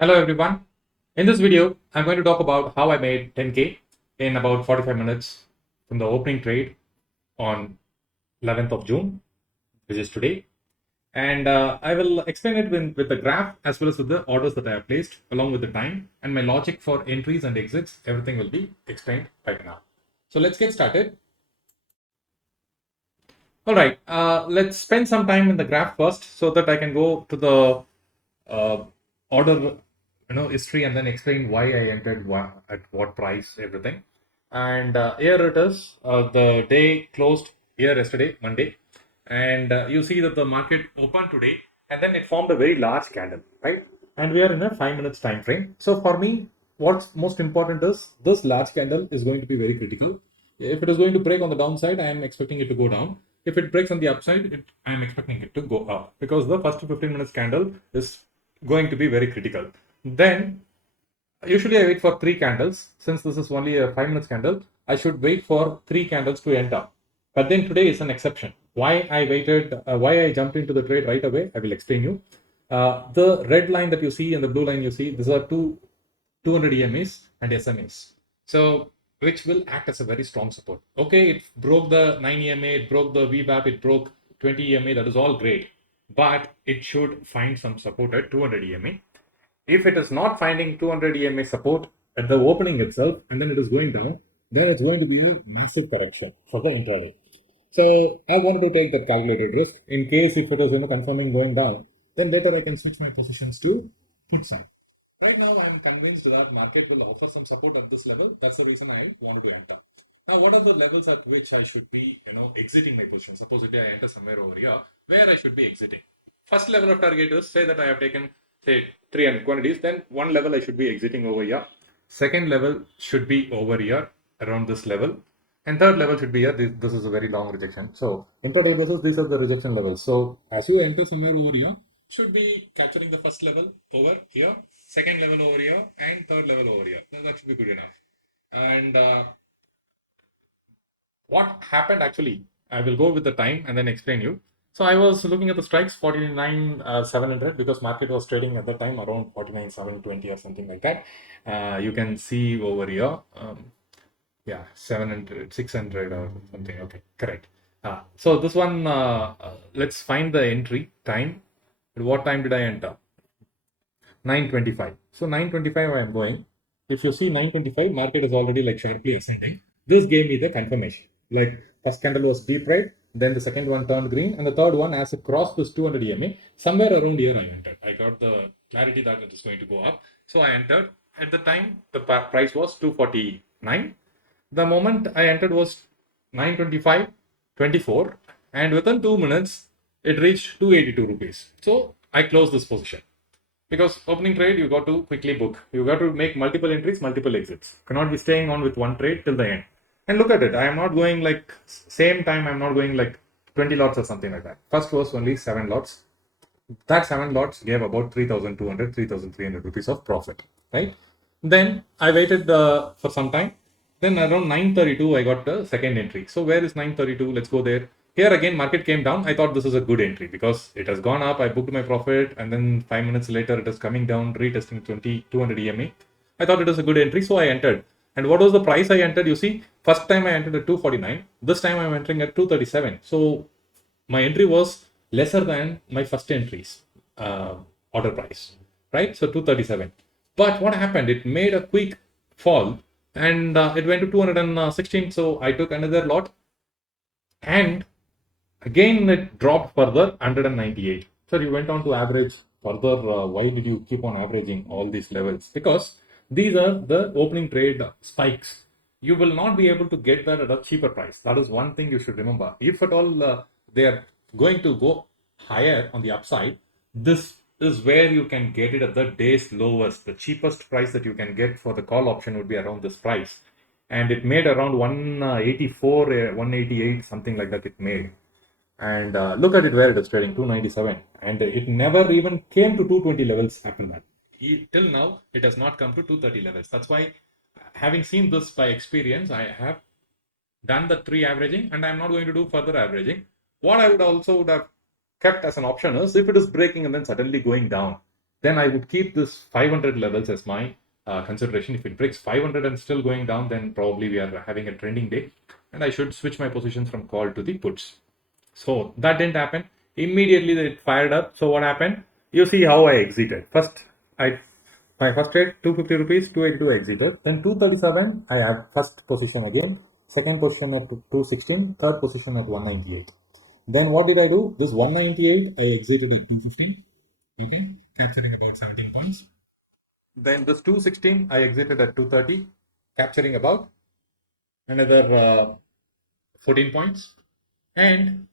Hello everyone. In this video, I'm going to talk about how I made 10K in about 45 minutes from the opening trade on 11th of June, which is today. And I will explain it with the graph as well as with the orders that I have placed along with the time and my logic for entries and exits. Everything will be explained right now. So let's get started. All right, let's spend some time in the graph first so that I can go to the uh, order, history and then explain why I entered at what price, everything. And here it is. The day closed here yesterday, Monday, and you see that the market opened today, and then it formed a very large candle, right? And we are in a 5 minutes time frame. So for me, what's most important is this large candle is going to be very critical. If it is going to break on the downside, I am expecting it to go down. If it breaks on the upside, I am expecting it to go up because the first 15 minutes candle is going to be very critical. Then usually I wait for three candles. Since this is only a 5 minutes candle, I should wait for three candles to enter. But then today is an exception. Why I waited, why I jumped into the trade right away, I will explain you. The red line that you see and the blue line you see, these are two 200 EMAs and SMAs. So, which will act as a very strong support. Okay, it broke the 9 EMA, it broke the VWAP, it broke 20 EMA, that is all great. But it should find some support at 200 EMA. If it is not finding 200 EMA support at the opening itself and then it is going down, then it's going to be a massive correction for the intraday. So I wanted to take that calculated risk in case if it is confirming going down, then later I can switch my positions to put some. Right now, I'm convinced that market will offer some support at this level. That's the reason I wanted to enter. Now, what are the levels at which I should be, exiting my position? Suppose if I enter somewhere over here, where I should be exiting. First level of target is say that I have taken say 300 quantities. Then one level I should be exiting over here. Second level should be over here around this level. And third level should be here. This is a very long rejection. So intraday basis, these are the rejection levels. So as you enter somewhere over here, should be capturing the first level over here, second level over here, and third level over here. That should be good enough. And what happened actually, I will go with the time and then explain you. So I was looking at the strikes 49,700 because market was trading at that time around 49,720 or something like that. You can see over here. Yeah, 700, 600 or something. Okay, correct. So this one, let's find the entry time. At what time did I enter? 9:25. So 9:25 I am going. If you see 9:25, market is already like sharply ascending. This gave me the confirmation. Like first candle was deep red, then the second one turned green, and the third one as it crossed this 200 EMA, somewhere around here I entered. I got the clarity that it is going to go up. So I entered. At the time, the price was 249. The moment I entered was 9:25:24, and within 2 minutes, it reached 282 rupees. So I closed this position. Because opening trade, you got to quickly book. You got to make multiple entries, multiple exits. Cannot be staying on with one trade till the end. And look at it. I am not going like same time. I'm not going like 20 lots or something like that. First was only 7 lots. That 7 lots gave about 3,200, 3,300 rupees of profit, right? Then I waited for some time. Then around 9:32, I got the second entry. So where is 9:32? Let's go there. Here again, market came down. I thought this is a good entry because it has gone up. I booked my profit, and then 5 minutes later, it is coming down, retesting 200 EMA. I thought it was a good entry, so I entered. And what was the price I entered? You see, first time I entered at 249. This time I'm entering at 237. So my entry was lesser than my first entry's order price, right? So 237. But what happened? It made a quick fall and it went to 216. So I took another lot and again it dropped further 198. So you went on to average further. Why did you keep on averaging all these levels? Because these are the opening trade spikes. You will not be able to get that at a cheaper price. That is one thing you should remember. If at all they are going to go higher on the upside, this is where you can get it at the day's lowest. The cheapest price that you can get for the call option would be around this price. And it made around 184, 188, something like that. It made. And look at it where it is trading 297, and it never even came to 220 levels after that. Till now, it has not come to 230 levels. That's why, having seen this by experience, I have done the three averaging, and I'm not going to do further averaging. What I would have kept as an option is if it is breaking and then suddenly going down. then I would keep this 500 levels as my consideration. If it breaks 500 and still going down, then probably we are having a trending day, and I should switch my positions from call to the puts. So that didn't happen. Immediately it fired up. So what happened? You see how I exited. First, I my first trade 250 rupees, 282 exited. Then 237, I have first position again. Second position at 216, third position at 198. Then what did I do? This 198, I exited at 215. Okay, capturing about 17 points. Then this 216, I exited at 230, capturing about another 14 points. And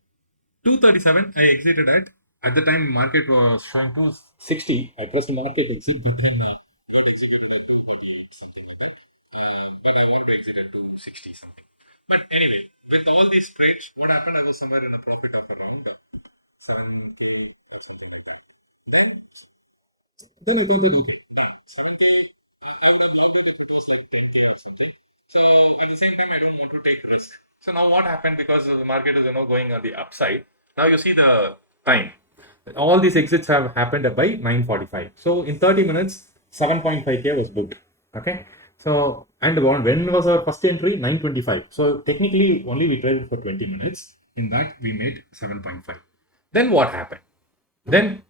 237, I exited at the time market was showing 260. I pressed market exit, but then got executed at 238, something like that. And I want to exit at 260 something. But anyway, with all these trades, what happened? I was somewhere in a profit of around 7K or something like that. Then I thought that okay, now 70, I would have bought it if it was like 10K or something. So at the same time, I don't want to take risk. So now what happened, because the market is going on the upside. Now you see the time. All these exits have happened by 9:45. So in 30 minutes, 7.5K was booked. Okay. So and when was our first entry? 9:25. So technically only we traded for 20 minutes. In that we made 7.5. Then what happened? Then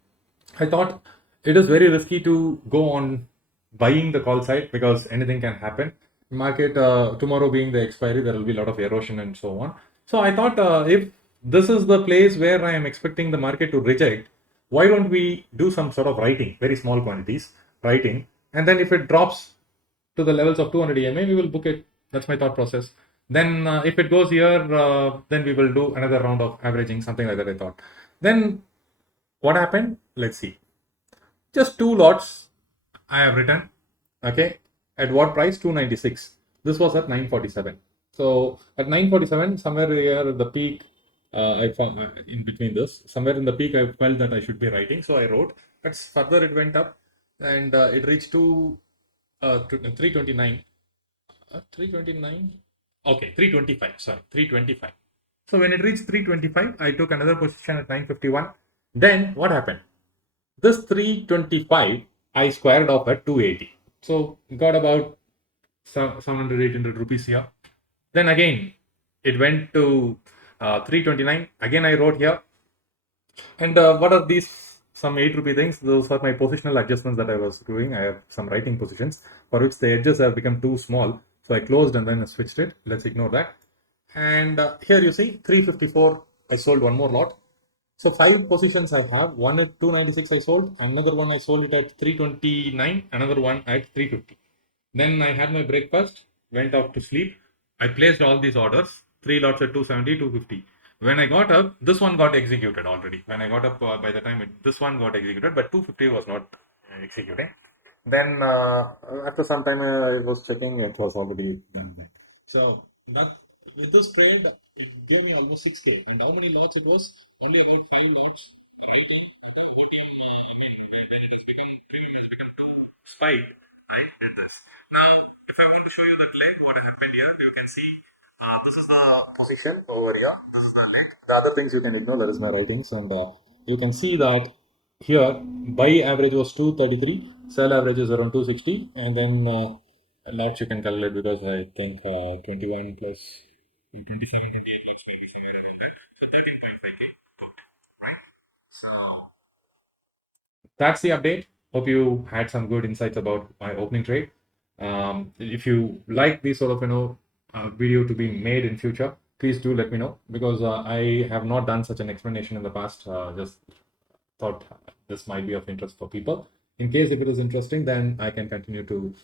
I thought it is very risky to go on buying the call side because anything can happen. Market tomorrow being the expiry, there will be a lot of erosion and so on. So I thought if this is the place where I am expecting the market to reject, why don't we do some sort of writing, very small quantities, writing, and then if it drops to the levels of 200 EMA, we will book it. That's my thought process. Then if it goes here, then we will do another round of averaging, something like that, I thought. Then what happened? Let's see. Just two lots I have written. Okay. At what price? 296. This was at 947. So at 947, somewhere here at the peak, I found in between this, somewhere in the peak, I felt that I should be writing. So I wrote. But further it went up and it reached to 329. 329? Okay, 325. Sorry, 325. So when it reached 325, I took another position at 951. Then what happened? This 325 I squared off at 280. So got about 700, 800 rupees here. Then again, it went to 329. Again, I wrote here. And what are these some 8 rupee things? Those are my positional adjustments that I was doing. I have some writing positions for which the edges have become too small. So I closed and then I switched it. Let's ignore that. And here you see 354. I sold one more lot. So 5 positions I have. One at 296 I sold. Another one I sold it at 329. Another one at 350. Then I had my breakfast. Went off to sleep. I placed all these orders. 3 lots at 270, 250. When I got up, this one got executed already. When I got up, by the time this one got executed, but 250 was not executing. Then after some time, I was checking. It was already done. So that with this trade, it gave me almost 6K. And how many lots it was? Only about 5 lots. Right? I mean, when it has become premium, has become too spiked. I did this. Now, if I want to show you that leg, what happened here, you can see this is the position over here. This is the leg. The other things you can ignore. That is my writings, and you can see that here buy average was 233, sell average is around 260, and then lots you can calculate because I think 21 plus 27, 28 lots will be somewhere around that. So 13.5K booked, right? So that's the update. Hope you had some good insights about my opening trade. If you like this sort of video to be made in future, please do let me know because I have not done such an explanation in the past. Just thought this might be of interest for people. In case if it is interesting, then I can continue to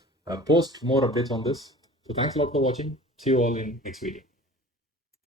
post more updates on this. So thanks a lot for watching. See you all in next video.